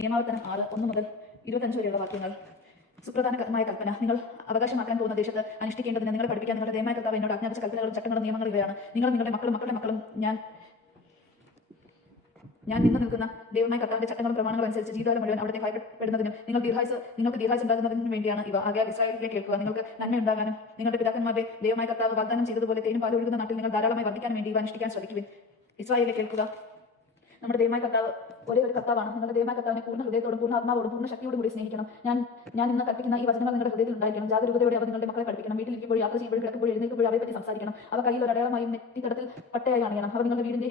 നിയമാവർത്തനം 6:1-25 വരെയുള്ള വാക്യങ്ങൾ. സുപ്രധാനമായ കൽപ്പന. നിങ്ങൾ അവകാശമാക്കാൻ പോകുന്ന ദേശത്ത് അനുഷ്ഠിക്കേണ്ടതിന് നിങ്ങളെ പഠിപ്പിക്കാൻ നിങ്ങളുടെ ദൈവമായ കർത്താവ് എന്നോട് ആജ്ഞാപിച്ച കൽപ്പനകളും ചട്ടങ്ങളും നിയമങ്ങളും ഇവയാണ്. നിങ്ങൾ നിങ്ങളുടെ മക്കളും മക്കളുടെ മക്കളും ഞാൻ നിന്ന് നിൽക്കുന്ന ദൈവമായ കർത്താവിന്റെ ചട്ടങ്ങളും പ്രമാണങ്ങളും അനുസരിച്ച് ജീവിതകാലം മുഴുവൻ അവിടുത്തെ ഭയപ്പെടുന്നതിനും നിങ്ങൾക്ക് ദീർഘായുസ് ഉണ്ടാകുന്നതിനും വേണ്ടിയാണ് ഇവ. ആകയാൽ ഇസ്രായേലിലേക്ക് കേൾക്കുക. നിങ്ങൾക്ക് നന്മയുണ്ടാകാനും നിങ്ങളുടെ പിതാക്കന്മാരുടെ ദൈവമായ കർത്താവ് വാഗ്ദാനം ചെയ്തതുപോലെ തേനും പാലും ഒഴുകുന്ന നാട്ടിൽ നിങ്ങൾ ധാരാളമായി വർദ്ധിക്കാൻ വേണ്ടി ഇവ അനുഷ്ഠിക്കാൻ ശ്രമിക്കുവിൻ. ഇസ്രായേലിലേക്ക് കേൾക്കുക. നമ്മുടെ ദൈവമായ കർത്താവ് ഒരേ ഒരു കർത്താവാണ്. നിങ്ങളുടെ ദൈവമായ കർത്താവിനെ പൂർണ്ണ ഹൃദയത്തോടും പൂർണ്ണ ആത്മാവോടും പൂർണ്ണ ശക്തിയോടും കൂടി സ്നേഹിക്കണം. ഞാൻ ഇന്ന് കൽപ്പിക്കുന്ന ഈ വചനങ്ങൾ നിങ്ങളുടെ ഹൃദയത്തിൽ ഉണ്ടായിരിക്കണം. ജാഗരൂകതയോടെ അവ നിങ്ങളുടെ മക്കളെ പഠിപ്പിക്കണം. വീട്ടിലിരിക്കുമ്പോൾ, യാത്ര ചെയ്യുമ്പോൾ, കിടക്കുമ്പോൾ, എഴുന്നേൽക്കുമ്പോൾ അവയെപ്പറ്റി സംസാരിക്കണം. അവ കയ്യിൽ ഒരു അടയാളമായും നെറ്റിത്തടത്തിൽ പട്ടയായി അണിയണം. അവ നിങ്ങളുടെ വീടിന്റെ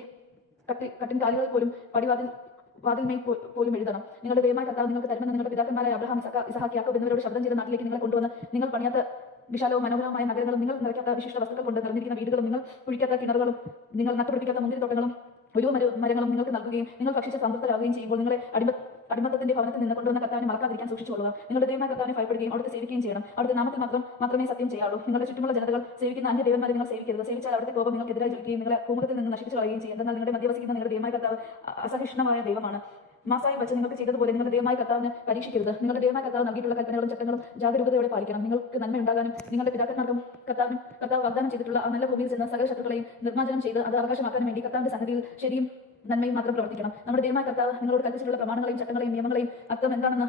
കട്ടിൻ കാലുകളിൽ പോലും വാതിൽമേൽ പോലും എഴുതണം. നിങ്ങളുടെ ദൈവമായ കർത്താവ് നിങ്ങൾക്ക് തരുമെന്ന് നിങ്ങളുടെ പിതാക്കന്മാരായ അബ്രഹാം, ഇസഹാക്ക്, യാക്കോബ് എന്നിവരോട് ശബ്ദം ചെയ്ത നാട്ടിലേക്ക് നിങ്ങളെ കൊണ്ടുവന്ന് നിങ്ങൾ പണിയാത്ത വിശാലവും മനോഹരമായ നഗരങ്ങളും നിങ്ങൾ നിറയ്ക്കാത്ത വിശിഷ്ട വസ്തുക്കൾ കൊണ്ട് നിറഞ്ഞിരിക്കുന്ന വീടുകളും നിങ്ങൾ കുഴിക്കാത്ത കിണറുകളും നിങ്ങൾ നട്ടുപിടിപ്പിക്കാത്ത മുന്തിരിത്തോട്ടങ്ങളും ഒലിവ് മരങ്ങളും നിങ്ങൾക്ക് നൽകുകയും നിങ്ങൾ ഭക്ഷിച്ച സംതൃപ്തരാകുകയും ചെയ്യുമ്പോൾ നിങ്ങളെ അടിമത്തത്തിന്റെ ഭവനത്തിൽ നിന്ന് കൊണ്ടുവന്ന കർത്താവിനെ മറക്കാതിരിക്കാൻ സൂക്ഷിച്ചുകൊള്ളുക. നിങ്ങളുടെ ദൈവമായ കർത്താവിനെ ഭയപ്പെടുകയും അവിടുത്തെ സേവിക്കുകയും ചെയ്യണം. അവിടുത്തെ നാമത്തിൽ മാത്രമേ സത്യം ചെയ്യാവൂ. നിങ്ങളുടെ ചുറ്റുമുള്ള ജനതകൾ സേവിക്കുന്ന അന്യ ദൈവന്മാരെ നിങ്ങൾ സേവിക്കരുത്. സേവിച്ചാൽ അവിടുത്തെ കോപം നിങ്ങൾക്കെതിരായി ജ്വലിക്കുകയും നിങ്ങളെ ഭൂമുഖത്തിൽ നിന്ന് നശിപ്പിച്ചു കളയുകയും ചെയ്യും. എന്നാൽ നിങ്ങളുടെ മധ്യവസിക്കുന്ന നിങ്ങളുടെ ദൈവമായ കർത്താവ് അസഹിഷ്ണുമായ ദൈവമാണ്. മാസായി വെച്ച് നിങ്ങൾക്ക് ചെയ്തതുപോലെ നിങ്ങളുടെ ദൈവമായ കർത്താവിനെ പരീക്ഷിക്കരുത്. നിങ്ങളുടെ ദൈവമായ കർത്താവ് നൽകിയിട്ടുള്ള കൽപ്പനകളും ചട്ടങ്ങളും ജാഗരൂകതയോടെ പാലിക്കണം. നിങ്ങൾക്ക് നന്മയുണ്ടാകാനും നിങ്ങളുടെ പിതാക്കന്മാർക്കും കർത്താവ് വാഗ്ദാനം ചെയ്തിട്ടുള്ള ആ നല്ല ഭൂമിയിൽ ചെന്ന് സകല ശത്രുക്കളെയും നിർമ്മാർജ്ജനം ചെയ്ത് അത് അവകാശമാക്കാനും വേണ്ടി കർത്താവിന്റെ സന്നിധിയിൽ ശരിയും നന്മയും മാത്രം പ്രവർത്തിക്കണം. നമ്മുടെ ദൈവമായ കർത്താവ് നിങ്ങളോട് കൽപ്പിച്ചിട്ടുള്ള പ്രമാണങ്ങളെയും ചട്ടങ്ങളെയും നിയമങ്ങളെയും അർത്ഥം എന്താണെന്ന്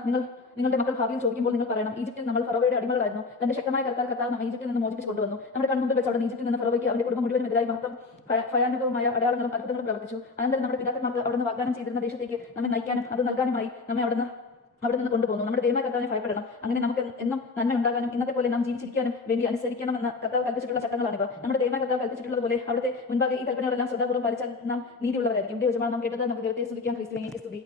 നിങ്ങളുടെ മക്കൾ ഭാവിയിൽ ചോദിക്കുമ്പോൾ നിങ്ങൾ പറയണം. ഈജിപ്തിൽ നമ്മൾ ഫറോവയുടെ അടിമകളായിരുന്നു. തന്റെ ശക്തമായ കർത്താവ് നമ്മെ ഈജിപ്തിൽ നിന്ന് മോചിപ്പിച്ച് കൊണ്ടുവന്നു. നമ്മുടെ കൺമുമ്പിൽ വെച്ച് അവിടെ ഈജിപ്തിൽ നിന്ന് ഫറോവയ്ക്ക് അവന്റെ കുടുംബം മുഴുവനും എതിരായി മാത്രം ഭയാനകമായ അടയാളങ്ങളും അത്ഭുതങ്ങളും പ്രവർത്തിച്ചു. അനന്തരം നമ്മുടെ പിതാക്കന്മാർക്ക് അവിടുന്ന് വാഗ്ദാനം ചെയ്തിരുന്ന ദേശത്തേക്ക് നമ്മെ നയിക്കാനും അത് നൽകാനുമായി നമ്മെ അവിടെ നിന്ന് കൊണ്ടുപോകുന്നു. നമ്മുടെ ദൈവമായ കർത്താവിനെ ഭയപ്പെടണം. അങ്ങനെ നമുക്ക് എന്നും നന്മ ഉണ്ടാകാനും ഇന്നത്തെ പോലെ നാം ജീവിച്ചിരിക്കാനും വേണ്ടി അനുസരിക്കണമെന്ന് കർത്താവ് കൽപ്പിച്ചിട്ടുള്ള ചട്ടങ്ങളാണിവ. നമ്മുടെ ദൈവമായ കർത്താവ് കൽപ്പിച്ചിട്ടുള്ളതുപോലെ അവിടുത്തെ മുൻപാകെ ഈ കൽപ്പനകളെല്ലാം ശ്രദ്ധാപൂർവ്വം പാലിച്ചാൽ നാം നീതിയുള്ളവരായിരിക്കും. ദൈവജനമാണ് നാം കേട്ടത്. നമുക്ക് ദൈവത്തെ സ്തുതിക്കാം. ക്രിസ്തുവിനെ സ്തുതി.